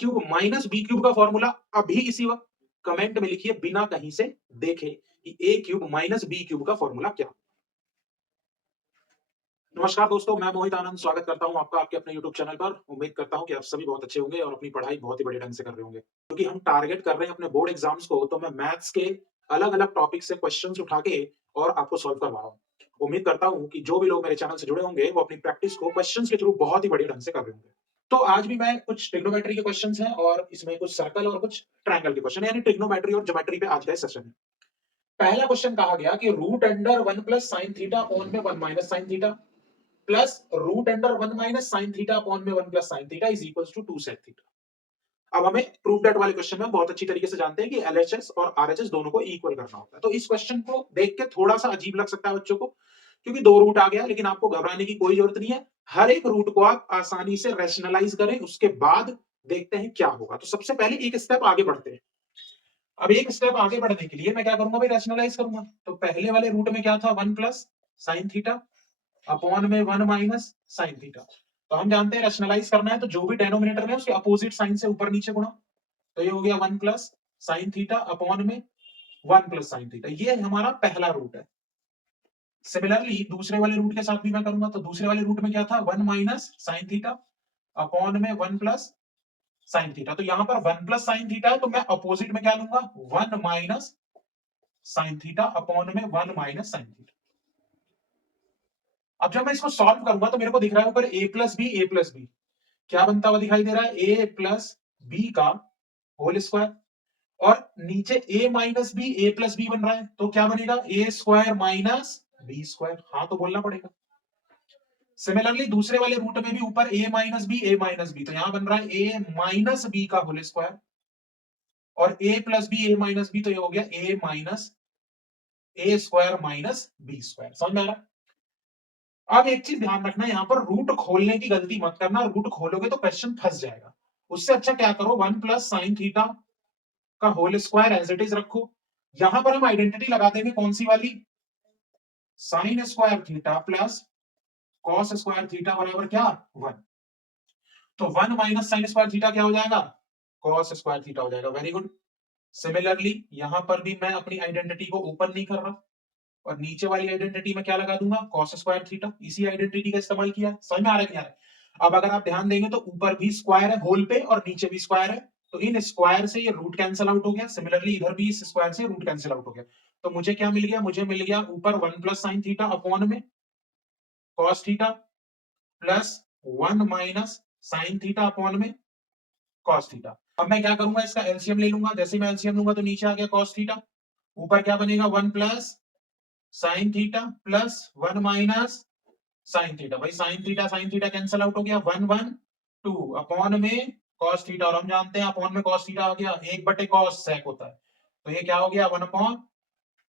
Cube minus B cube का formula अभी इसी वक्त कमेंट में लिखिए बिना कहीं से देखे कि A cube minus B cube का फॉर्मूला क्या। नमस्कार दोस्तों, मैं मोहित आनंद स्वागत करता हूं आपका आपके अपने YouTube चैनल पर। उम्मीद करता हूं कि आप सभी बहुत अच्छे होंगे और अपनी पढ़ाई बहुत ही बढ़िया ढंग से कर रहे होंगे। क्योंकि हम टारगेट कर रहे हैं अपने बोर्ड एग्जाम्स को, तो मैं मैथ्स के अलग-अलग टॉपिक से क्वेश्चंस उठा के और आपको सॉल्व करवा रहा हूं। उम्मीद करता हूं कि जो भी लोग मेरे चैनल से जुड़े होंगे, वो अपनी प्रैक्टिस को क्वेश्चंस के थ्रू बहुत ही बढ़िया ढंग से कर रहे होंगे। तो आज भी मैं कुछ ट्रिग्नोमेट्री के क्वेश्चंस हैं और इसमें कुछ सर्कल और कुछ ट्रायंगल के क्वेश्चन है, यानी ट्रिग्नोमेट्री और ज्योमेट्री पे आज का सेशन है। पहला क्वेश्चन कहा गया कि root under 1 plus sin theta upon में 1 minus sin theta plus root under 1 minus sin theta upon में 1 plus sin theta is equals to 2 sec theta. अब हमें प्रूफ दैट वाले क्वेश्चन में बहुत अच्छी तरीके से जानते हैं कि एलएचएस और आरएचएस दोनों को इक्वल करना होता है। तो इस क्वेश्चन को देख के थोड़ा सा अजीब लग सकता है बच्चों को, क्योंकि दो रूट आ गया, लेकिन आपको घबराने की कोई जरूरत नहीं है। हर एक रूट को आप आसानी से रैशनलाइज करें, उसके बाद देखते हैं क्या होगा। तो सबसे पहले एक स्टेप आगे बढ़ते हैं। अब एक स्टेप आगे बढ़ने के लिए मैं क्या करूंगा भाई, रैशनलाइज करूंगा। तो पहले वाले रूट में क्या था, 1 प्लस साइन थीटा अपॉन में 1 माइनस साइन थीटा। तो हम जानते हैं रैशनलाइज करना है तो जो भी डेनोमिनेटर में उसके अपोजिट साइन से ऊपर नीचे गुणा। तो ये हो गया 1 प्लस साइन थीटा अपॉन में 1 प्लस साइन थीटा। ये हमारा पहला रूट है। सिमिलरली दूसरे वाले रूट के साथ भी मैं करूंगा। तो दूसरे वाले रूट में क्या था, 1 माइनस साइन थीटा अपॉन में 1 प्लस साइन थीटा। तो यहां पर 1 प्लस साइन थीटा है, तो मैं अपोजिट में क्या लूंगा, 1 माइनस साइन थीटा अपॉन में 1 माइनस साइन थीटा। अब जब मैं इसको सॉल्व करूंगा तो मेरे को दिख रहा है ऊपर ए प्लस बी, ए प्लस बी क्या बनता हुआ दिखाई दे रहा है, ए प्लस बी का होल स्क्वायर। और नीचे ए माइनस बी, ए प्लस बी बन रहा है, तो क्या बनेगा, ए स्क्वायर माइनस बी स्क्वायर। हाँ तो बोलना पड़ेगा। सिमिलरली दूसरे वाले रूट में भी ऊपर ए माइनस बी, ए माइनस बी, तो यहां बन रहा है ए माइनस बी का होल स्क्वायर और ए प्लस बी, ए माइनस बी, तो ये हो गया ए माइनस ए स्क्वायर माइनस बी स्क्वायर। समझ में आ रहा है? अब एक चीज ध्यान रखना, यहां पर रूट खोलने की गलती मत करना। रूट खोलोगे तो क्वेश्चन फंस जाएगा। उससे अच्छा क्या करो, 1 प्लस साइन थीटा का whole square as it is रखो। यहां पर हम आइडेंटिटी लगा देंगे कौन सी वाली, sine square theta plus cos square theta बराबर क्या, 1। तो 1 माइनस साइन स्क्वायर थीटा क्या हो जाएगा, कॉस स्क्वायर थीटा हो जाएगा। Very good. सिमिलरली यहां पर भी मैं अपनी आइडेंटिटी को ओपन नहीं कर रहा और नीचे वाली आइडेंटिटी में क्या लगा दूंगा, कॉस स्क्वायर थीटा। इसी आइडेंटिटी का इस्तेमाल किया है। समझ में आ रहा है कि नहीं आ रहा है? अब अगर आप ध्यान देंगे तो ऊपर भी स्क्वायर है होल पे और नीचे भी स्क्वायर है, तो इन स्क्वायर से ये रूट कैंसिल आउट हो गया। सिमिलरली इधर भी इस स्क्वायर से रूट कैंसिल आउट हो गया। तो मुझे क्या मिल गया, मुझे मिल गया ऊपर 1 प्लस साइन थीटा अपॉन में cos theta plus 1 minus sine theta upon में कॉस थीटा। अब मैं क्या करूंगा, इसका एलसीएम ले लूंगा। जैसे मैं एलसीएम लूंगा तो नीचे आ गया कॉस थीटा, ऊपर क्या बनेगा, 1 plus sine theta plus 1 minus sine theta. भाई साइन थीटा कैंसिल आउट हो गया, 1 1 2 अपॉन में कॉस थीटा। और हम जानते हैं अपॉन में कॉस थीटा आ गया 1 बटे कॉस सेक होता है। तो ये क्या हो गया, 1 अपॉन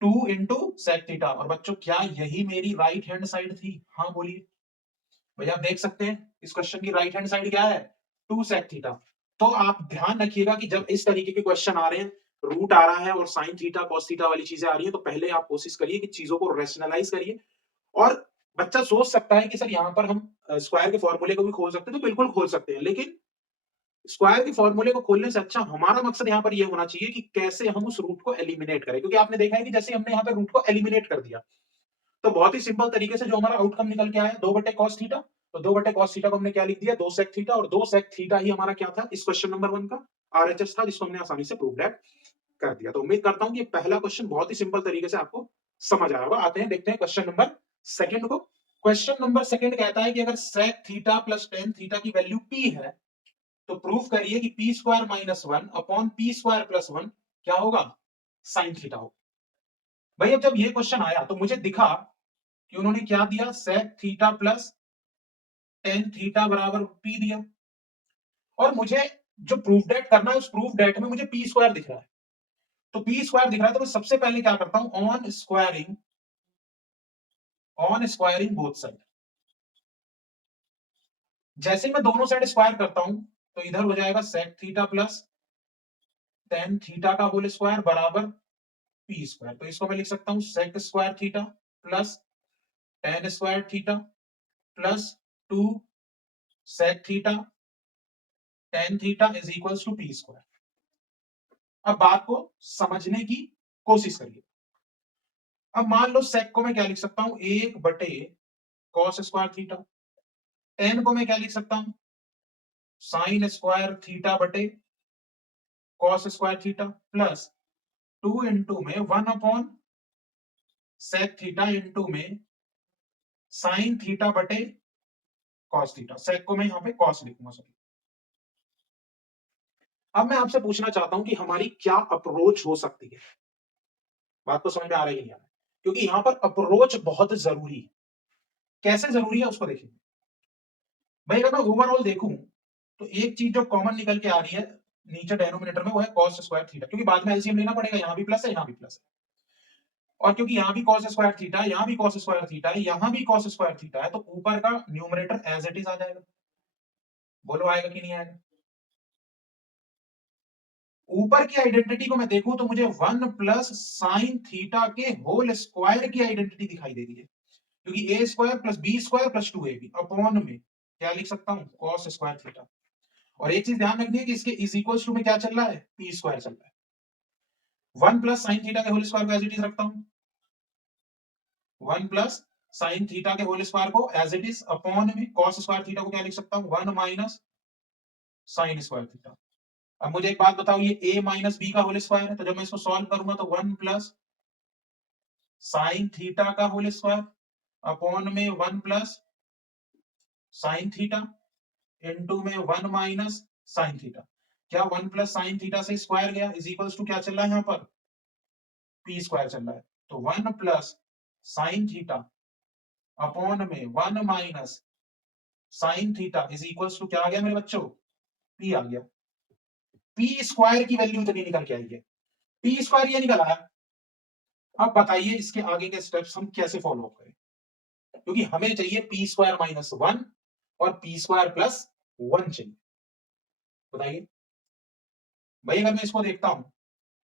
2 इंटू सेक थीटा। और बच्चों क्या यही मेरी राइट हैंड साइड थी? हाँ बोलिए भैया, आप देख सकते हैं इस क्वेश्चन की राइट हैंड साइड क्या है, 2 सेक थीटा। तो आप ध्यान रखिएगा कि जब इस तरीके के क्वेश्चन आ रहे हैं, रूट आ रहा है और साइन थीटा कॉस थीटा वाली चीजें आ रही है, तो पहले आप कोशिश करिए कि चीजों को रैशनलाइज करिए। और बच्चा सोच सकता है कि सर यहाँ पर हम स्क्वायर के फॉर्मूले को भी खोल सकते हैं, तो बिल्कुल खोल सकते हैं, लेकिन स्क्वायर के फॉर्मूले को खोलने से अच्छा हमारा मकसद यहाँ पर यह होना चाहिए कि कैसे हम उस रूट को एलिमिनेट करें। क्योंकि आपने देखा है कि जैसे हमने यहाँ पे रूट को एलिमिनेट कर दिया, तो बहुत ही सिंपल तरीके से जो हमारा आउटकम निकल के आया 2 बटे कॉस थीटा। तो 2 बटे कॉस थीटा को हमने क्या लिख दिया, 2 सेक थीटा। और 2 सेक थीटा ही हमारा क्या था, इस क्वेश्चन नंबर 1 का आरएचएस था, जिसको हमने आसानी से प्रूव दैट कर दिया। तो उम्मीद करता हूं कि ये पहला क्वेश्चन बहुत ही सिंपल तरीके से आपको समझ आया होगा। आते हैं, देखते हैं क्वेश्चन नंबर सेकंड को। क्वेश्चन नंबर सेकंड कहता है कि अगर sec theta plus tan theta की वैल्यू पी है, तो प्रूव करिए कि P square minus 1 upon P square plus 1 क्या होगा, साइन थीटा होगा। भाई अब जब ये क्वेश्चन आया तो मुझे दिखा कि उन्होंने क्या दिया, sec theta plus tan theta बराबर पी दिया। और मुझे जो प्रूफ डेट करना है, उस प्रूफ डेट में मुझे पी स्क्वायर दिख रहा है। तो पी स्क्वायर दिख रहा है तो मैं सबसे पहले क्या करता हूं, ऑन स्क्वायरिंग बोथ साइड। जैसे ही मैं दोनों साइड स्क्वायर करता हूं तो इधर हो जाएगा sec theta plus tan theta का होल स्क्वायर बराबर पी स्क्वायर। तो इसको मैं लिख सकता हूं sec square theta plus tan square theta plus 2 sec theta tan theta is equals to P square. अब बात को समझने की कोशिश करिए। अब मान लो sec को मैं क्या लिख सकता हूं, 1 बटे cos स्क्वायर थीटा। tan को मैं क्या लिख सकता हूं, sin स्क्वायर थीटा बटे cos square theta plus 2 into में 1 अपॉन sec थीटा इंटू में sin थीटा बटे cos थीटा। sec को मैं यहां पे cos लिखूंगा सॉरी। अब मैं आपसे पूछना चाहता हूं कि हमारी क्या अप्रोच हो सकती है। बात तो समझ में आ रही है नहीं आ रहा है? क्योंकि यहां पर अप्रोच बहुत जरूरी है। कैसे जरूरी है उसको देखिए भाई। अगर मैं ओवरऑल देखूं तो एक चीज जो कॉमन निकल के आ रही है नीचे डेनोमिनेटर में, वो है cos स्क्वायर थीटा, क्योंकि बाद में एलसीएम लेना पड़ेगा। यहां भी प्लस है, यहां भी प्लस है, और क्योंकि यहां भी cos स्क्वायर थीटा है, यहां भी cos स्क्वायर थीटा है, यहां भी cos स्क्वायर थीटा है, तो ऊपर का न्यूमरेटर एज इट इज आ जाएगा। बोलो आएगा कि नहीं आएगा? ऊपर की आइडेंटिटी को मैं देखूं तो मुझे 1 प्लस साइन थीटा के होल स्क्वायर की आइडेंटिटी दिखाई दे रही है, क्योंकि A square plus B square plus 2ab upon में क्या लिख सकता हूं, cos स्क्वायर थीटा। और एक चीज ध्यान रखनी है कि इसके इज इक्वल टू में क्या चल रहा है, पी स्क्वायर चल रहा है। 1 प्लस साइन थीटा के होल स्क्वायर को एज इट इज रखता हूं, 1 प्लस साइन थीटा के होल स्क्वायर को एज इट इज अपॉन में cos स्क्वायर थीटा को क्या लिख सकता हूं, 1 माइनस साइन स्क्वायर थीटा। अब मुझे एक बात बताओ, ये a माइनस बी का होल स्क्वायर है, तो जब मैं इसको सॉल्व करूंगा तो 1 प्लस साइन थीटा का होल स्क्वायर अपॉन में 1 प्लस साइन थीटा इनटू में 1 माइनस साइन थीटा। क्या 1 प्लस साइन थीटा से स्क्वायर गया इज इक्वल्स टू क्या चल रहा है यहां पर, पी स्क्वायर चल रहा है। तो 1 प्लस साइन थीटा अपॉन में 1 minus sine theta is equals to क्या आ गया मेरे बच्चों, पी आ गया। पी स्क्वायर की वैल्यू इतनी निकल के आई है, पी स्क्वायर ये निकल आया। अब बताइए इसके आगे के स्टेप्स हम कैसे फॉलो करें, क्योंकि हमें चाहिए पी स्क्वायर माइनस 1 और पी स्क्वायर प्लस 1 चाहिए। बताइए भाई, अगर मैं इसको देखता हूं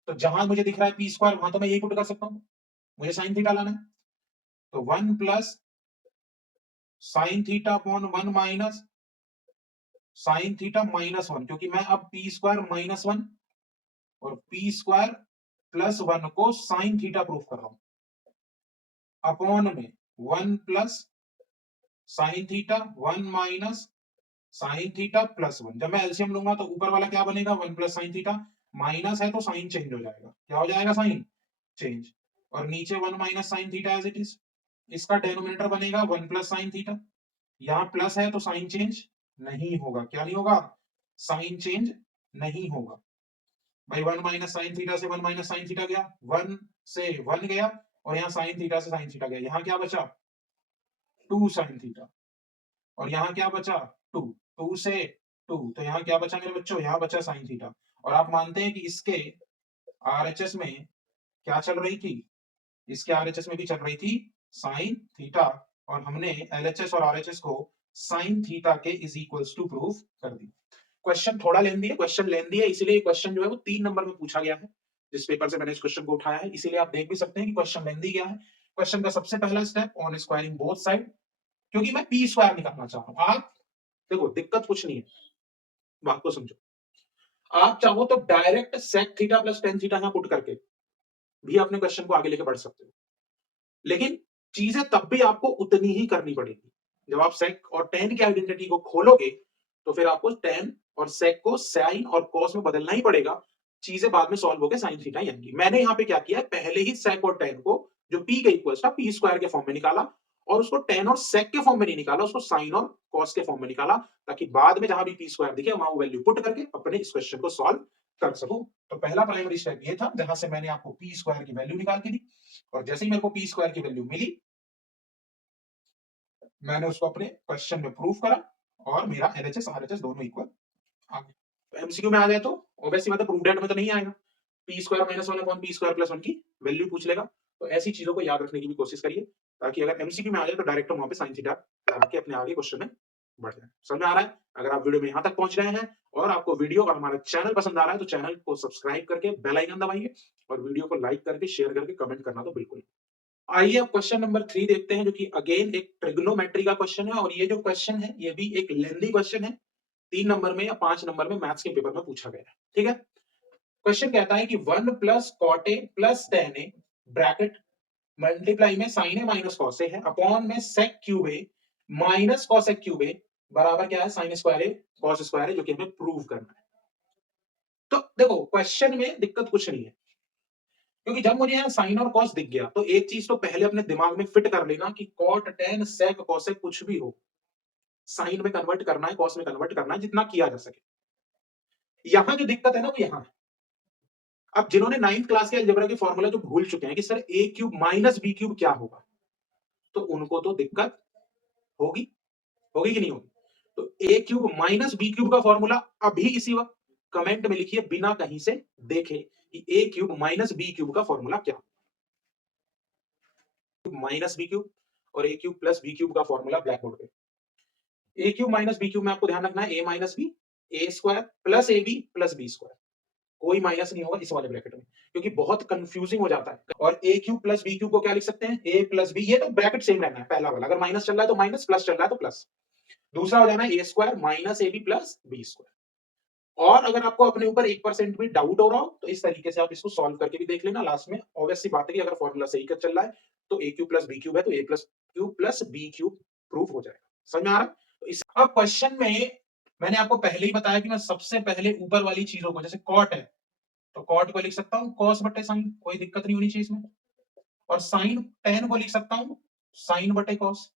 तो जहां मुझे दिख रहा है पी स्क्वायर, वहां तो मैं यही पुट कर सकता हूं, मुझे साइन थीटा लाना है। तो 1 plus sine theta upon 1 minus sine theta minus 1, क्योंकि मैं अब पी स्क्वायर माइनस 1 और पी स्क्वायर प्लस 1 को साइन थीटा प्रूफ कर रहा हूं, अपॉन में 1 plus sine theta 1 minus sine theta plus 1। जब मैं एलसीएम लूंगा तो ऊपर वाला क्या बनेगा, 1 प्लस साइन थीटा, माइनस है तो साइन चेंज हो जाएगा, क्या हो जाएगा, साइन चेंज। और नीचे 1 minus sine theta as it is, इसका डेनोमिनेटर बनेगा 1 प्लस साइन थीटा। यहाँ प्लस है तो साइन चेंज नहीं होगा, क्या नहीं होगा, साइन चेंज नहीं होगा। भाई 1 माइनस साइन थीटा से 1 माइनस साइन थीटा गया, 1 से 1 गया, और यहाँ साइन थीटा से साइन थीटा गया, यहाँ क्या बचा, 2 साइन थीटा, और यहाँ क्या बचा, 2, 2 से 2, तो यहाँ क्या बचा मेरे बच्चों, यहाँ बचा साइन थीटा। और आप मानते हैं कि इसके आरएचएस में क्या चल रही थी, इसके आरएचएस में भी चल रही थी साइन थीटा, और हमने एलएचएस और आरएचएस को साइन थीटा के इज इक्वल्स टू प्रूफ कर दी। क्वेश्चन थोड़ा लेंदी है, क्वेश्चन लेंदी है, इसीलिए क्वेश्चन जो है वो 3 नंबर में पूछा गया है, जिस पेपर से मैंने इस क्वेश्चन को उठाया है। इसीलिए आप देख भी सकते हैं कि क्वेश्चन लेंदी क्या है। क्वेश्चन का सबसे पहला step on squaring both side, क्योंकि मैं पी स्क्वायर निकालना चाह रहा हूं। आप देखो दिक्कत कुछ नहीं है, बात को समझो। आप चाहो तो direct sec theta plus tan theta यहां पुट करके भी अपने क्वेश्चन को आगे लेके बढ़ सकते हो, लेकिन चीजें तब भी आपको उतनी ही करनी पड़ेगी। जब आप सेक और टेन की आइडेंटिटी को खोलोगे तो फिर आपको टेन और सेक को साइन और कॉस में बदलना ही पड़ेगा। चीजें बाद में सॉल्व होकर साइन थीटा आएंगी। मैंने यहाँ पे क्या किया है, पहले ही सेक और टेन को जो पी के इक्वल था पी स्क्वायर के फॉर्म में निकाला, और उसको टेन और सेक के फॉर्म में नहीं निकाला, उसको साइन और कॉस के फॉर्म में निकाला, ताकि बाद में जहां भी पी स्क्वायर दिखे वहां वो वैल्यू पुट करके अपने इस क्वेश्चन को सॉल्व कर सकूं। तो पहला प्राइमरी स्टेप ये था, जहां से मैंने आपको पी स्क्वायर की वैल्यू निकाल के दी, और जैसे ही मेरे को पी स्क्वायर की वैल्यू मिली मैंने उसको अपने क्वेश्चन में प्रूफ करा, और मेरा एलएचएस आरएचएस दोनों इक्वल आ गए। तो एमसीक्यू में आ जाए तो ऑब्वियसली बात है, प्रूफ डेट में तो नहीं आएगा, P square minus 1 upon P square plus 1 की वैल्यू पूछ लेगा। तो ऐसी चीजों को याद रखने की भी कोशिश करिए, ताकि अगर एमसीक्यू में आ जाए तो डायरेक्ट वहां पे साइन थीटा लगा के अपने आगे क्वेश्चन में बढ़ जाए। समझ में आ रहा है? अगर आप वीडियो में यहाँ तक पहुंच रहे हैं और आपको वीडियो और हमारा चैनल पसंद आ रहा है तो चैनल को सब्सक्राइब करके बेल आइकन दबाइए, और वीडियो को लाइक करके शेयर करके कमेंट करना तो बिल्कुल। आइए अब क्वेश्चन नंबर 3 देखते हैं, जो कि अगेन एक ट्रिग्नोमेट्री का क्वेश्चन है, और ये जो क्वेश्चन है ये भी एक लेंदी क्वेश्चन है, 3 नंबर में या 5 नंबर में मैथ्स के पेपर में पूछा गया है। ठीक है? क्वेश्चन कहता है कि 1 plus cot A plus tan A bracket multiply में sine A minus cos A है अपॉन में sec cube A minus cosec cube A बराबर क्या है sine square A cos square A, जो कि हमें प्रूव करना है। तो देखो क्वेश्चन में दिक्कत कुछ नहीं है, क्योंकि जब मुझे यहाँ साइन और कॉस दिख गया तो एक चीज तो पहले अपने दिमाग में फिट कर लेना कि कॉट टेन सेक कॉसेक कुछ भी हो, साइन में कन्वर्ट करना है, कॉस में कन्वर्ट करना है, जितना किया जा सके। यहां जो दिक्कत है ना वो यहां है। अब जिन्होंने 9th क्लास के अलजेब्रा के फॉर्मूला जो भूल चुके हैं कि सर ए क्यूब माइनस बी क्यूब क्या होगा, तो उनको तो दिक्कत होगी, होगी कि नहीं होगी? तो A cube minus B cube का फॉर्मूला अभी इसी वक्त कमेंट में लिखिए, बिना कहीं से देखे कि A cube minus B cube का फॉर्मूला क्या, माइनस बी क्यूब और A cube plus B cube का फॉर्मूला ब्लैक बोर्ड पे। A cube minus B cube में आपको ध्यान रखना है A minus B A square plus A B plus B square, कोई माइनस नहीं होगा इस वाले ब्रैकेट में, क्योंकि बहुत कंफ्यूजिंग हो जाता है। और A cube plus B cube को क्या लिख सकते हैं, ए प्लस बी, ये तो ब्रैकेट सेम रहना है पहला वाला, अगर माइनस चल रहा है तो माइनस, प्लस चल रहा है तो प्लस। दूसरा हो जाना है A square minus A B plus B square. और अगर आपको अपने ऊपर 1% भी डाउट हो रहा हो तो इस तरीके से आप इसको सॉल्व करके भी देख लेना। लास्ट में ऑब्वियस सी बात है कि अगर फॉर्मूला सही का चल रहा है तो A cube plus B cube है तो A plus cube plus B cube proof हो जाएगा। समझ में आ रहा है? तो इस अब क्वेश्चन में मैंने आपको पहले ही बताया कि मैं सबसे पहले ऊपर वाली चीजों को, जैसे कॉट है तो कॉट को लिख सकता हूं कॉस बटे साइन, कोई दिक्कत नहीं होनी चाहिए इसमें। और साइन टेन को लिख सकता हूं साइन बटे कॉस।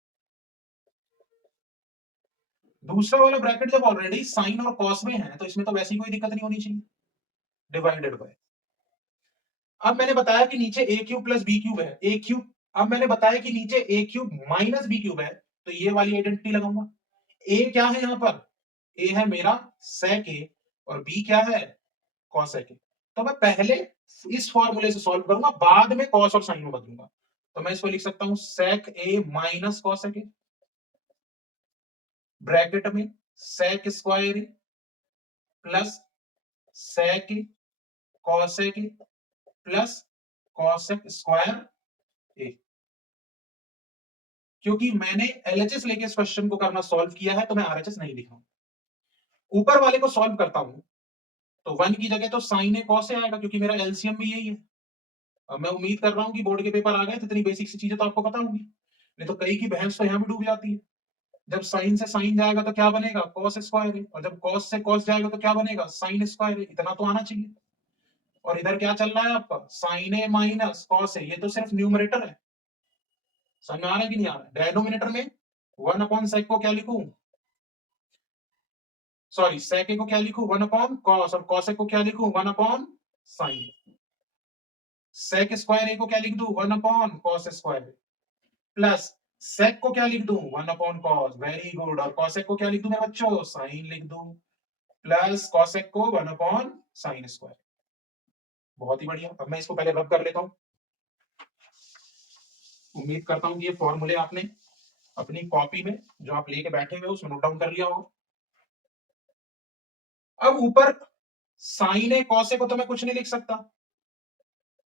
दूसरा वाला ब्रैकेट जब ऑलरेडी साइन और कॉस में है तो इसमें तो वैसे ही कोई दिक्कत नहीं होनी चाहिए, डिवाइडेड बाय। अब मैंने बताया कि नीचे ए क्यूब प्लस बी क्यूब है, ए क्यूब, अब मैंने बताया कि नीचे ए क्यूब माइनस बी क्यूब है, तो ये वाली आइडेंटिटी लगाऊंगा। ए क्या है यहां पर, ए है मेरा sec ए और बी क्या है cosec ए। तो मैं पहले इस फॉर्मूले से सॉल्व करूंगा, बाद में cos और sin में बदलूंगा। तो मैं इसको लिख सकता हूं sec A minus cosec A bracket में sec स्क्वायर ए प्लस sec ए cosec ए प्लस cosec स्क्वायर ए। क्योंकि मैंने एलएचएस लेके इस क्वेश्चन को करना सॉल्व किया है तो मैं आरएचएस नहीं लिख रहा हूं। ऊपर वाले को सॉल्व करता हूं तो 1 की जगह तो साइन ए कॉस ए आएगा, क्योंकि मेरा एलसीएम भी यही है। अब मैं उम्मीद कर रहा हूं कि बोर्ड के पेपर आ गए तो इतनी बेसिक सी चीजें तो आपको पता होंगी, नहीं तो कई की बहस तो यहां भी डूब जाती है। जब साइन से साइन जाएगा तो क्या बनेगा कॉस स्क्वायर ए, और जब कॉस से कॉस जाएगा तो क्या बनेगा साइन स्क्वायर ए, इतना तो आना चाहिए। और इधर क्या चल रहा है आपका साइन ए माइनस कॉस ए, ये तो सिर्फ न्यूमरेटर है। समझ में आ रहा है कि नहीं आ रहा है? डेनोमिनेटर में 1 अपॉन सेक को क्या लिखूं, सॉरी सेक ए को क्या लिखूं 1 अपॉन कॉस, और कॉस ए को क्या लिखूं 1 अपॉन साइन। सेक स्क्वायर ए को क्या लिख दूं 1 अपॉन कॉस स्क्वायर ए प्लस सेक को क्या लिख दूं 1 अपॉन कॉस, वेरी गुड। और कॉसेक को क्या लिख दूं मेरे बच्चों साइन लिख दूं प्लस कॉसेक को 1 अपॉन साइन स्क्वायर। बहुत ही बढ़िया। अब मैं इसको पहले रब कर लेता हूं। उम्मीद करता हूं कि ये फॉर्मूले आपने अपनी कॉपी में जो आप लेके बैठे हुए उसमें नोट डाउन कर लिया होगा। अब ऊपर साइन ए कॉस ए को तो मैं कुछ नहीं लिख सकता,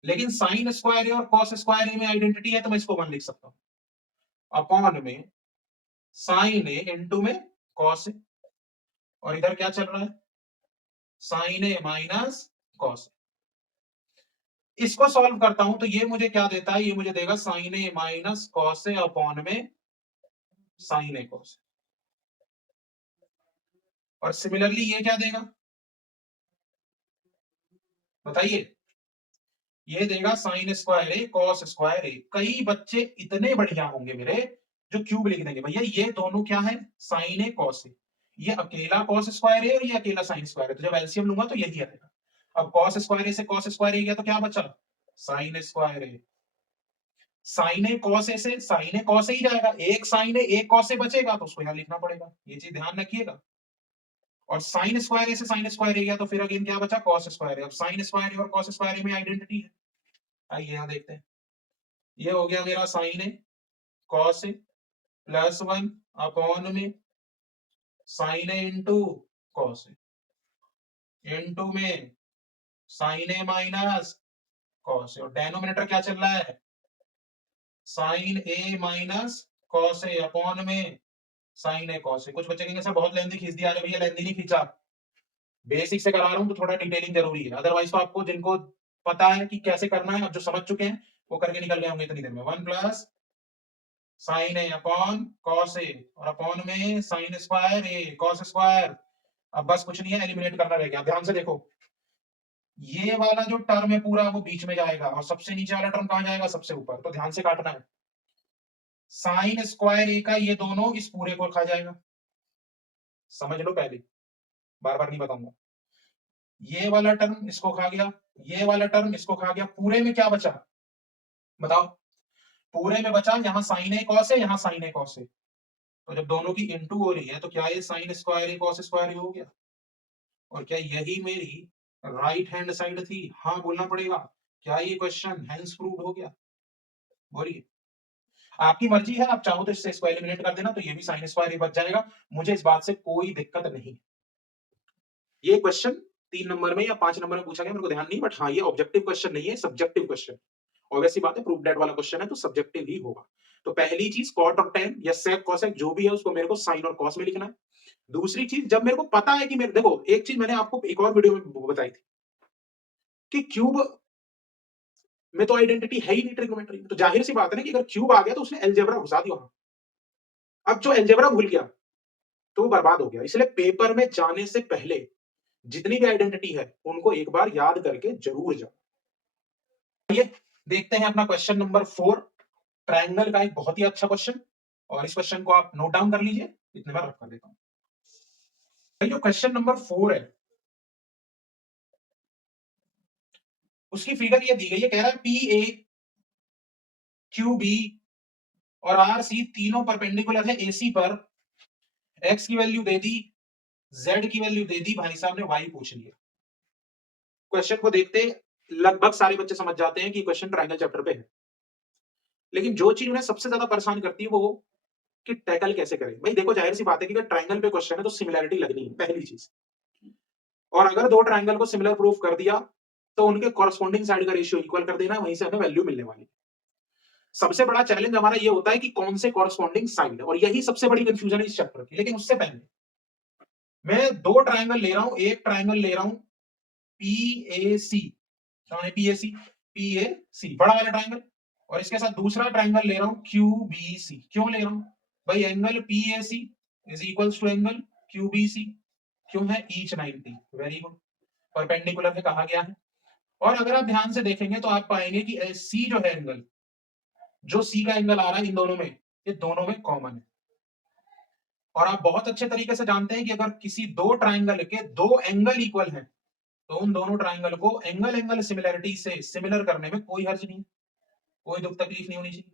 लेकिन साइन स्क्वायर ए और कॉस स्क्वायर ए में आइडेंटिटी है तो मैं इसको 1 लिख सकता हूं अपॉन में साइन ए इनटू में कॉस ए, और इधर क्या चल रहा है साइन ए माइनस कॉस। इसको सॉल्व करता हूं तो ये मुझे क्या देता है, ये मुझे देगा sign A minus cos A upon में साइन ए कॉस। और सिमिलरली ये क्या देगा बताइए, ये देगा sign square A cos square ए। कई बच्चे इतने बढ़िया होंगे मेरे जो क्यूब लिख देंगे, भैया ये दोनों क्या है साइन ए कॉस ए, ये अकेला कॉस स्क्वायर ए और ये अकेला साइन स्क्वायर है, तो जब एलसीएम लूंगा तो यही आएगा। अब कॉस स्क्वायर ए से कॉस स्क्वायर ए गया तो क्या बचा sign square A, sign A cos A से साइन ए कॉस ए ही जाएगा, एक साइन ए एक कॉस ए बचेगा तो उसको यहां लिखना पड़ेगा, ये चीज ध्यान रखिएगा। और साइन स्क्वायर ए से साइन स्क्वायर ए गया तो फिर अगेन क्या बचा कॉस स्क्वायर ए। अब साइन स्क्वायर ए और कॉस स्क्वायर ए में आइडेंटिटी है, आइए यहां देखते हैं। ये हो गया मेरा sign A cos A plus 1 upon में sine A into cos A into में साइन ए माइनस कॉस ए, और डेनोमिनेटर क्या चल रहा है sign A minus cos A upon में साइन ए कॉस ए। कुछ बच्चे कहेंगे सर बहुत लेंथी खींच दिया। भैया लेंथी नहीं खींचा, बेसिक से करा रहा हूं तो थोड़ा डिटेलिंग जरूरी है। अदरवाइज तो आपको जिनको पता है कि कैसे करना है, अब जो समझ चुके हैं वो करके निकल गए होंगे इतनी देर में। 1 plus sign A upon cos A, और अपॉन में sign square A cos square. अब बस कुछ नहीं है, एलिमिनेट करना रह गया। ध्यान से देखो, ये वाला जो टर्म है पूरा वो बीच में जाएगा, और सबसे नीचे वाला टर्म कहां जाएगा? सबसे ऊपर। तो ध्यान से काटना है। साइन स्क्वायर ए का ये दोनों इस पूरे को खा जाएगा, समझ लो पहले, बार बार नहीं बताऊंगा। ये वाला टर्म इसको खा गया, ये वाला टर्म इसको खा गया। पूरे में क्या बचा बताओ? पूरे में बचा यहाँ साइन ए कॉस है, यहाँ साइन ए कॉस है। तो जब दोनों की इनटू हो रही है तो क्या ये sign square A cos square हो गया? और क्या यही मेरी राइट हैंड साइड थी? हाँ बोलना पड़ेगा। क्या ये क्वेश्चन हेंस प्रूव्ड हो गया? बोलिए। आपकी मर्जी है, आप चाहो तो इसको एलिमिनेट कर देना, तो ये भी साइन स्क्वायर ए बच जाएगा। मुझे इस बात से कोई दिक्कत नहीं। ये क्वेश्चन 3 नंबर में या 5 नंबर में पूछा गया, मेरे को ध्यान नहीं, बट हाँ ये ऑब्जेक्टिव क्वेश्चन नहीं है, सब्जेक्टिव क्वेश्चन। ऑब्वियस सी बात है, प्रूफ दैट वाला क्वेश्चन है तो सब्जेक्टिव ही होगा। तो पहली चीज कॉट और टेन या सेक कॉसेक जो भी है उसको मेरे को साइन और कॉस में लिखना है। दूसरी चीज, जब मेरे को पता है कि मेरे, देखो एक चीज मैंने आपको एक और वीडियो में बताई थी कि क्यूब में तो आइडेंटिटी है ही नहीं ट्रिग्नोमेट्री में, तो जाहिर सी बात है ना कि अगर क्यूब आ गया तो उसने अलजेब्रा घुसा दिया वहां। अब जो अलजेब्रा भूल गया तो वो बर्बाद हो गया। इसलिए पेपर में जाने से पहले जितनी भी आइडेंटिटी है उनको एक बार याद करके जरूर जाओ। ये देखते हैं अपना क्वेश्चन नंबर 4, ट्रायंगल का एक बहुत ही अच्छा क्वेश्चन, और इस क्वेश्चन को आप नोट डाउन कर लीजिए, इतने बार रख कर देता हूं। जो क्वेश्चन नंबर 4 है उसकी फिगर ये दी गई है, कह रहा है पी ए क्यू बी और आर सी तीनों परपेंडिकुलर है एसी पर। एक्स की वैल्यू दे दी, जेड की वैल्यू दे दी, भाई साहब ने वाई पूछ लिया। क्वेश्चन को देखते लगभग सारे बच्चे समझ जाते हैं कि क्वेश्चन ट्रायंगल चैप्टर पे है, लेकिन जो चीज उन्हें सबसे ज्यादा परेशान करती है वो कि टैकल कैसे करें। भाई देखो, जाहिर सी बात है कि अगर ट्रायंगल पे क्वेश्चन है तो सिमिलैरिटी लगनी है पहली चीज, और अगर दो ट्रायंगल को सिमिलर प्रूफ कर दिया तो उनके कॉरस्पॉन्डिंग साइड का रेशियो इक्वल कर देना, वहीं से हमें वैल्यू मिलने वाली। सबसे बड़ा चैलेंज हमारा ये होता है कि कौन से कॉरस्पॉन्डिंग साइड, और यही सबसे बड़ी कंफ्यूजन है इस चैप्टर की। लेकिन उससे पहले मैं दो ट्रायंगल ले रहा हूं, एक ट्रायंगल ले रहा हूं PAC, PAC PAC बड़ा वाला ट्रायंगल, और इसके साथ दूसरा ट्रायंगल ले रहा हूं QBC। क्यों ले रहा हूं भाई? Angle PAC is equals to angle QBC। क्यों है? ईच 90। वेरी गुड, परपेंडिकुलर है कहा गया है। और अगर आप ध्यान से देखेंगे तो आप पाएंगे कि सी जो है एंगल, जो सी का एंगल आ रहा है इन दोनों में, ये दोनों में कॉमन है। और आप बहुत अच्छे तरीके से जानते हैं कि अगर किसी दो ट्रायंगल के दो एंगल इक्वल हैं तो उन दोनों ट्रायंगल को एंगल एंगल सिमिलरिटी से सिमिलर करने में कोई हर्ज नहीं, कोई दुख तकलीफ नहीं होनी चाहिए।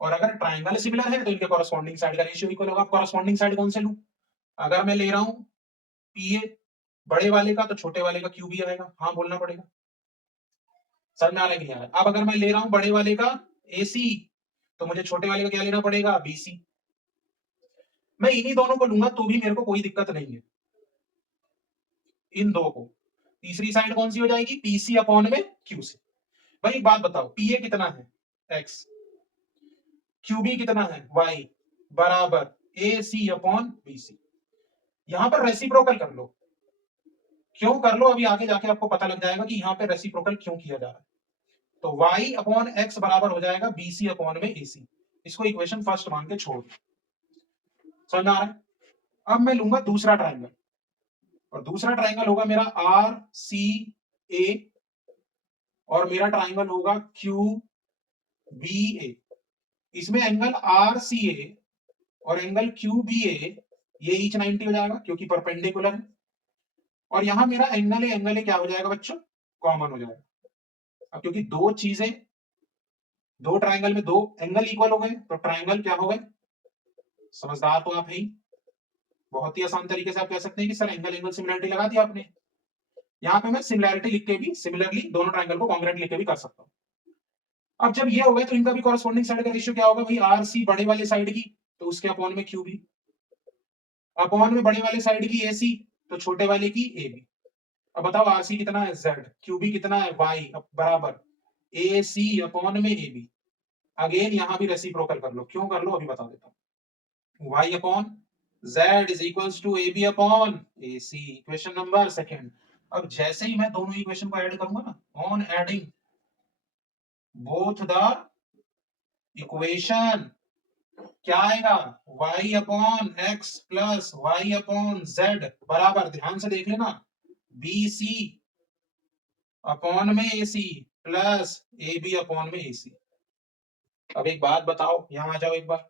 और अगर ट्रायंगल सिमिलर है तो इनके कॉरस्पॉन्डिंग साइड का रेशियो इक्वल होगा। कॉरस्पॉन्डिंग साइड कौन से लूं? अगर मैं ले रहा हूं पीए बड़े वाले का तो छोटे वाले का क्यू भी आएगा। हाँ बोलना पड़ेगा, समझ में आ रहा है कि नहीं आ रहा है? अब अगर मैं ले रहा हूं बड़े वाले का एसी तो मुझे छोटे वाले का क्या लेना पड़ेगा? बीसी। मैं इन्हीं दोनों को लूंगा तो भी मेरे को कोई दिक्कत नहीं है, इन दो को। तीसरी साइड कौन सी हो जाएगी? पीसी अपॉन में क्यू सी। भाई एक बात बताओ, पीए कितना है? एक्स। क्यूबी कितना है? वाई, बराबर ए सी अपॉन बी सी। यहां पर रेसिप्रोकल कर लो। क्यों कर लो? अभी आगे जाके आपको पता लग जाएगा कि यहाँ पे रेसिप्रोकल क्यों किया जा रहा है। तो y अपॉन एक्स बराबर हो जाएगा BC अपॉन में AC। इसको इक्वेशन फर्स्ट मान के छोड़ दो, समझ आ रहा है? अब मैं लूंगा दूसरा ट्रायंगल, और दूसरा ट्रायंगल होगा मेरा RCA, और मेरा ट्रायंगल होगा QBA। इसमें एंगल RCA और एंगल QBA ये ईच 90 हो जाएगा क्योंकि परपेंडिकुलर है। और यहां मेरा एंगल क्या हो जाएगा बच्चों? कॉमन हो जाएगा। अब क्योंकि दो चीजें, दो ट्रायंगल में दो एंगल इक्वल हो गए तो ट्रायंगल क्या हो गए? समझदार तो आप है ही, बहुत ही आसान तरीके से आप कह सकते हैं कि सर एंगल एंगल सिमिलरिटी लगा दी आपने। यहां पे मैं सिमिलरिटी लिख के भी, सिमिलरली दोनों ट्रायंगल को कांग्रुएंट लिख के भी कर सकता हूं। अब जब ये हो गए तो इनका भी कॉरस्पॉन्डिंग साइड का रेशियो क्या होगा भाई? आर सी बड़े वाले साइड की तो उसके अपॉन में क्यूबी, अपॉन में बड़े वाले साइड की एसी तो छोटे वाले की ए बी। अब बताओ आरसी कितना है? जेड। क्यूबी कितना है? वाई, बराबर ए सी अपॉन में ए बी। अगेन यहां भी रेसिप्रोकल कर लो। क्यों कर लो अभी बता देता हूं। Y upon Z is equals to AB upon AC, equation number second. अब जैसे ही मैं दोनों इक्वेशन को ऐड करूंगा ना, on adding both the equation, क्या आएगा, y upon x plus y upon z बराबर, ध्यान से देख लेना, BC अपॉन में AC प्लस AB अपॉन में AC। अब एक बात बताओ, यहां आ जाओ एक बार,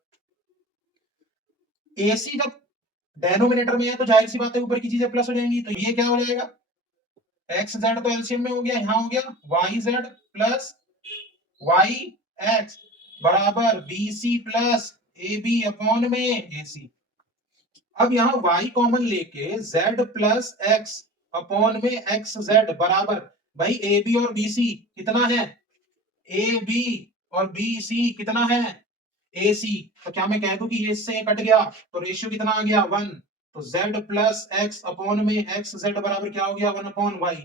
AC जब डेनोमिनेटर में है तो जाहिर सी बात है ऊपर की चीजें प्लस हो जाएंगी, तो ये क्या हो जाएगा, एक्स जेड तो एलसीएम में हो गया, यहां हो गया Y Z plus Y X बराबर BC plus A B upon में एसी। अब यहां y कॉमन लेके z प्लस एक्स अपॉन में एक्स जेड बराबर, भाई ए बी और बी सी कितना है, ए बी और बी सी कितना है, ए सी। तो क्या मैं कह दूं कि ये इससे कट गया तो रेशियो कितना आ गया, 1। तो z प्लस एक्स अपॉन में एक्स जेड बराबर क्या हो गया, 1 अपॉन वाई।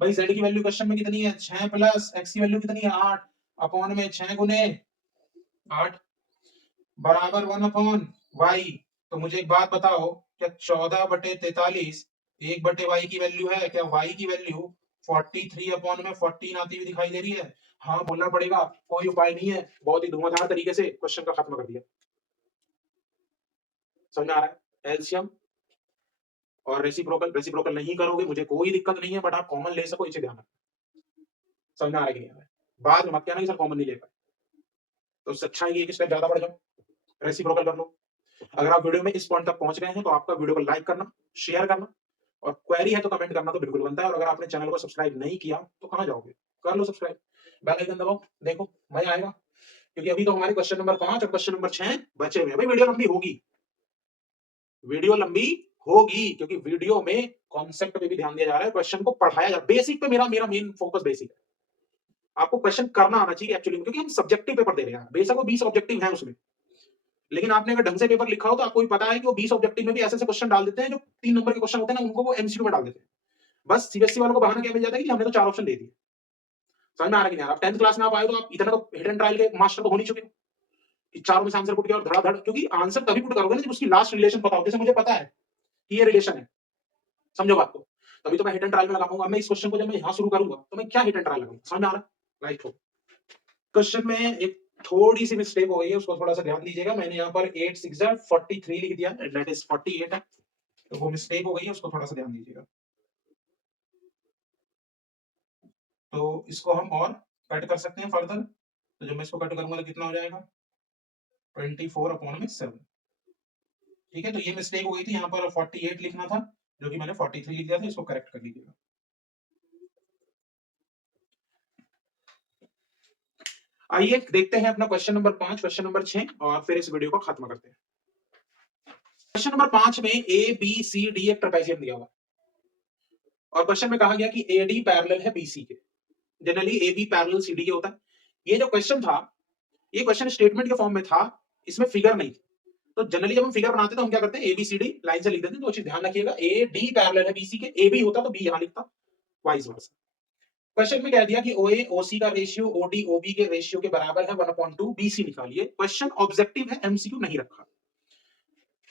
भाई z की वैल्यू क्वेश्चन में कितनी है, 6 प्लस x की वैल्यू कितनी है, 8 अपॉन में 6 गुने 8 बराबर 1 अपॉन वाई। तो मुझे एक बात बताओ, क्या 14/43 1/y की वैल्यू है, क्या y की वैल्यू 43 अपॉन में 14 आती हुई दिखाई दे रही है? हाँ बोलना पड़ेगा, कोई उपाय नहीं है, बहुत ही धुआंधार तरीके से क्वेश्चन का खत्म कर दिया। समझ में आ रहा है? एलसीएम और रेसिप्रोकल, रेसिप्रोकल नहीं करोगे मुझे कोई दिक्कत नहीं है, बट आप कॉमन ले सको, इसे ध्यान रखना। समझ में आ रहा है कि नहीं आ रहा है? बाद में मत कहना कि सर कॉमन नहीं ले पाए, तो उससे अच्छा है कि एक स्टेप ज्यादा बढ़ जाओ, रेसिप्रोकल कर लो। अगर आप वीडियो में इस पॉइंट तक पहुंच गए हैं तो आपका वीडियो को लाइक करना, शेयर करना, और क्वेरी है तो कमेंट करना तो बिल्कुल बनता है। और अगर आपने चैनल को सब्सक्राइब नहीं किया तो कहां जाओगे, कर लो सब्सक्राइब, बेल आइकन दबाओ, देखो मजा आएगा। क्योंकि अभी तो हमारे क्वेश्चन नंबर 5 और क्वेश्चन नंबर 6 बचे हुए हैं। भाई वीडियो लंबी होगी, वीडियो लंबी होगी, क्योंकि वीडियो में कॉन्सेप्ट पे भी ध्यान दिया जा रहा है, क्वेश्चन को पढ़ाया जा रहा है। बेसिक पे मेरा मेरा मेन फोकस बेसिक है, आपको क्वेश्चन करना आना चाहिए एक्चुअली, क्योंकि हम सब्जेक्टिव पेपर दे रहे हैं। बेशक वो 20 ऑब्जेक्टिव है उसमें, लेकिन आपने अगर ढंग से पेपर लिखा हो तो आपको भी पता है कि वो 20 ऑब्जेक्टिव में भी ऐसे ऐसे क्वेश्चन डाल देते हैं जो 3 नंबर के क्वेश्चन होते हैं ना, उनको वो एमसीक्यू में डाल देते हैं। बस सीबीएसई वालों को बहाना क्या मिल जाता है कि हमने तो 4 ऑप्शन दे दिए। समझ में आ रहा है कि नहीं? आप 10th क्लास में आप आए तो आप इतना तो हिडन ट्रायल के मास्टर तो हो नहीं चुके कि चारों में से आंसर पुट किया और धड़ाधड़, क्योंकि आंसर तभी पुट करोगे ना जब उसकी लास्ट रिलेशन पता हो। जैसे मुझे पता है कि ये रिलेशन है, समझो बात को, तभी तो मैं हिट एंड ट्रायल में लगा पाऊंगा। मैं इस क्वेश्चन को जब मैं यहां शुरू करूंगा तो मैं क्या हिट एंड ट्रायल लगाऊंगा, समझ में आ रहा है? राइट हो। क्वेश्चन में एक थोड़ी सी मिस्टेक हो गई है, उसको थोड़ा सा ध्यान दीजिएगा। मैंने यहाँ पर 8 6 43 लिख दिया, दैट इज 48 है, तो वो मिस्टेक हो गई है, उसको थोड़ा सा ध्यान दीजिएगा। तो इसको हम और कट कर सकते हैं फर्दर, तो जब मैं इसको कट करूंगा तो कितना हो जाएगा, 24/7। ठीक है, तो ये मिस्टेक हो गई थी, यहाँ पर 48 लिखना था जो कि मैंने 43 लिख दिया था, इसको करेक्ट कर लीजिएगा। आइए देखते हैं अपना क्वेश्चन नंबर 5, क्वेश्चन नंबर 6, और फिर इस वीडियो को खत्म करते हैं। क्वेश्चन नंबर 5 में ए बी सी डी एक ट्रेपेजियम दिया हुआ, और क्वेश्चन में कहा गया कि एडी पैरेलल है बीसी के। Generally A B parallel C D के होता है। ये जो क्वेश्चन था, ये क्वेश्चन स्टेटमेंट के फॉर्म में था, इसमें फिगर नहीं थी। तो जनरली जब हम फिगर बनाते तो हम क्या करते हैं, एबीसीडी लाइन से लिख देते हैं। तो चीज ध्यान रखिएगा, ए डी पैरेलल है बीसी के, ए बी होता तो बी यहां लिखता, वाइस वर्सा। क्वेश्चन में कह दिया कि ओए ओसी का रेशियो ओडी ओबी के रेशियो के बराबर है 1/2, बीसी निकालिए। क्वेश्चन ऑब्जेक्टिव है, एमसीक्यू नहीं रखा।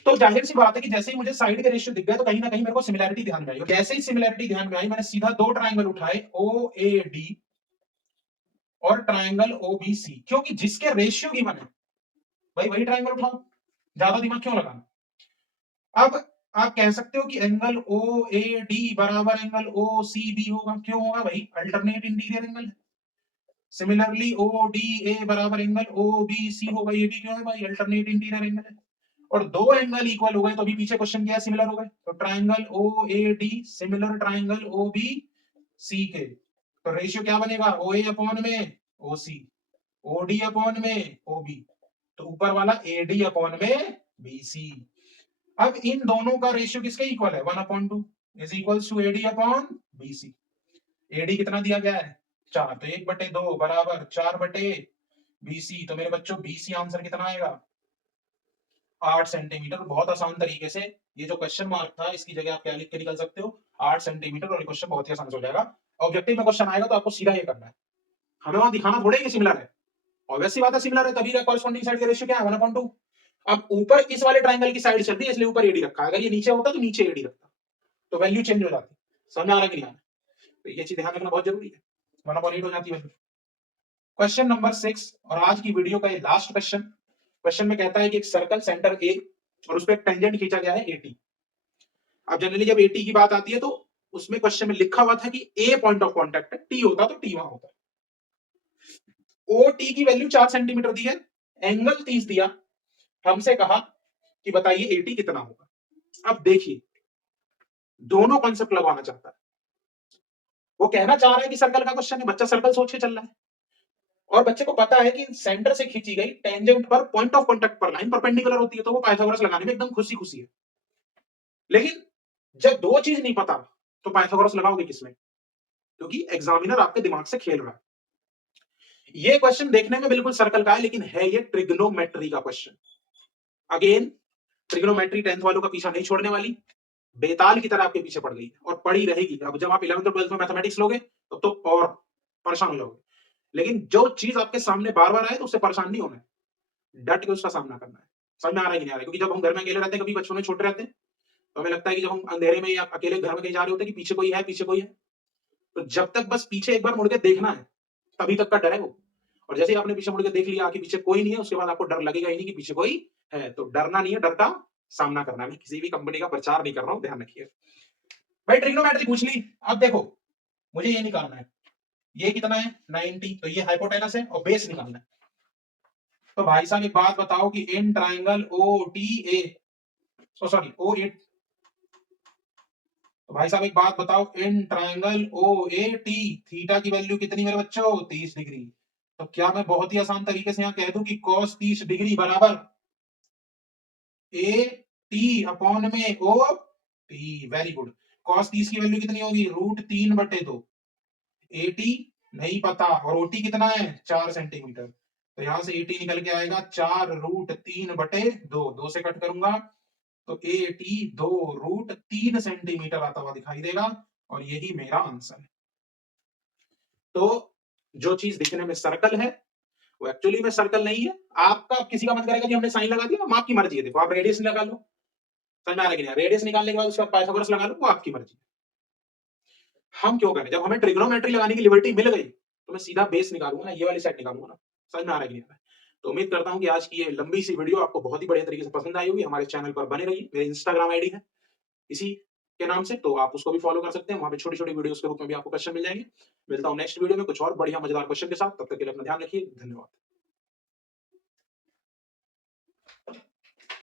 तो जाहिर सी बात है कि जैसे ही मुझे साइड के रेशियो दिख गए तो कहीं ना कहीं मेरे को सिमिलैरिटी ध्यान में आई, और जैसे ही सिमिलैरिटी ध्यान में आई मैंने सीधा दो ट्रायंगल उठाए, ओ ए डी और ट्रायंगल ओबीसी, क्योंकि जिसके रेशियो गिवन है भाई वही ट्रायंगल उठाओ, ज्यादा दिमाग क्यों लगाना। अब आप कह सकते हो कि एंगल ओ ए डी बराबर एंगल ओ सी बी होगा, क्यों होगा भाई, अल्टरनेट इंटीरियर एंगल है। सिमिलरली ओ डी ए बराबर एंगल ओ बी सी होगा, ये भी क्यों है भाई, अल्टरनेट इंटीरियर एंगल है। और दो एंगल इक्वल हो गए तो अभी पीछे क्वेश्चन क्या है, सिमिलर हो गए। तो triangle O A D similar triangle O B C के, तो रेशियो क्या बनेगा, ओ ए अपॉन में ओ सी, ओ डी अपॉन में ओ बी, तो ऊपर वाला ए डी अपॉन में बी सी। अब इन दोनों का रेशियो किसके इक्वल है, 1/2 is equals to AD upon BC. AD कितना दिया गया है, 4, तो 1/2 बराबर 4/बीसी। तो मेरे बच्चों बीसी आंसर कितना आएगा, 8 सेंटीमीटर। बहुत आसान तरीके से ये जो क्वेश्चन मार्क था इसकी जगह आप क्या लिख के निकल सकते हो, 8 सेंटीमीटर, और ये क्वेश्चन बहुत ही आसान से हो जाएगा। ऑब्जेक्टिव में क्वेश्चन आएगा तो आपको सीधा ये करना है, हमें वहां दिखाना थोड़े कि सिमिलर है, ऑब्वियस सी बात है सिमिलर है, तभी कॉरेस्पॉन्डिंग साइड का रेशियो क्या है, 1/2। अब ऊपर इस वाले ट्राइंगल की साइड चल रही है इसलिए ऊपर एडी रखा है, अगर ये नीचे होता तो नीचे एडी रखता, तो वैल्यू चेंज हो जाती। समझ में आ रहा है कि नहीं आ रहा? तो ये चीज ध्यान रखना बहुत जरूरी है, 1/8 हो जाती है वैल्यू। क्वेश्चन नंबर 6 और आज की वीडियो का ये लास्ट क्वेश्चन। क्वेश्चन में कहता है कि एक सर्कल सेंटर ए और उस पर एक टेंजेंट खींचा गया है एटी। अब जनरली जब एटी की बात आती है तो उसमें क्वेश्चन में लिखा हुआ था कि ए पॉइंट ऑफ कॉन्टेक्ट है, टी होता तो टी वहां होता। ओ टी की वैल्यू 4 सेंटीमीटर दी है, एंगल 30 दिया, हमसे कहा कि बताइए एटी कितना होगा। अब देखिए दोनों कॉन्सेप्ट लगवाना चाहता है, वो कहना चाह रहा है कि सर्कल का क्वेश्चन है, बच्चा सर्कल सोच के चल रहा है, और बच्चे को पता है कि सेंटर से खींची गई टेंजेंट पर पॉइंट ऑफ कॉन्टेक्ट पर लाइन परपेंडिकुलर होती है, तो वो पाइथागोरस लगाने में एकदम खुशी खुशी है। लेकिन जब दो चीज नहीं पता तो पाइथागोरस लगाओगे किसमें, क्योंकि एग्जामिनर आपके दिमाग से खेल रहा है। ये क्वेश्चन देखने में बिल्कुल सर्कल का है लेकिन है ये ट्रिग्नोमेट्री का क्वेश्चन। अगेन ट्रिग्नोमेट्री 10th वालों का पीछा नहीं छोड़ने वाली, बेताल की तरह आपके पीछे पड़ गई है और पड़ी रहेगी। अब जब आप 11th और 12th में मैथमेटिक्स लोगे तब तो और परेशान हो जाओगे, लेकिन जो चीज आपके सामने बार बार आए तो उससे परेशान नहीं होना है, डट के उसका सामना करना है। समझ में आ रहा है कि नहीं आ रहा है? क्योंकि जब हम घर में अकेले रहते हैं, कभी बचपन में छोटे रहते हैं, तो हमें लगता है कि जब हम अंधेरे में या अकेले घर में कहीं जा रहे होते हैं कि पीछे कोई है, पीछे कोई है, तो जब तक बस पीछे एक बार मुड़ के देखना है तभी तक का डर है वो। और जैसे ही आपने पीछे मुड़ के देख लिया कि पीछे कोई नहीं है, उसके बाद आपको डर लगेगा ही नहीं कि पीछे कोई है। तो डरना नहीं है, डर का सामना करना है। मैं किसी भी कंपनी का प्रचार नहीं कर रहा हूं, ध्यान रखिए। भाई ट्रिग्नोमेट्री पूछ ली, अब देखो मुझे ये निकालना है, ये कितना है 90, तो ये हाइपोटेनस है और बेस निकालना है। तो भाई साहब एक बात बताओ कि in triangle O T A, sorry O A, तो भाई साहब एक बात बताओ, in triangle O A T theta की वैल्यू कितनी मेरे बच्चों, 30 डिग्री। तो क्या मैं बहुत ही आसान तरीके से यहां कह दूं कि कॉस 30 डिग्री बराबर ए टी अपॉन में O T. Very good. Cos 30 की वैल्यू कितनी होगी, √3/2। ए टी नहीं पता और ओटी कितना है 4 सेंटीमीटर, तो यहां से एटी निकल के आएगा 4√3/2, 2 से कट करूंगा तो ए टी 2√3 सेंटीमीटर आता हुआ दिखाई देगा और यही मेरा आंसर है। तो जो चीज दिखने में सर्कल है वो एक्चुअली में सर्कल नहीं है। आपका किसी का मन करेगा कि हमने साइन लगा दिया, आपकी मर्जी है। देखो आप रेडियस लगा लो, समझ में आ रहा है कि नहीं, रेडियस निकालने के बाद उसके बाद पाइथागोरस लगा लो, वो आपकी मर्जी है। हम क्यों करें, जब हमें ट्रिग्नोमेट्री लगाने की लिबर्टी मिल गई तो मैं सीधा बेस निकालूंगा ना, ये वाली साइड निकालूंगा ना। समझ में आ रहा है कि नहीं आ रहा है? तो उम्मीद करता हूं कि आज की ये लंबी सी वीडियो आपको बहुत ही बढ़िया तरीके से पसंद आई होगी। हमारे चैनल पर बने रहिए, मेरे इंस्टाग्राम आईडी है इसी के नाम से, तो आप उसको भी फॉलो कर सकते हैं। वहां पे छोटी छोटी वीडियोस के रूप में भी आपको क्वेश्चन मिल जाएंगे। मिलता हूं नेक्स्ट वीडियो में कुछ और बढ़िया मजेदार क्वेश्चन के साथ, तब तक के लिए अपना ध्यान रखिए। धन्यवाद।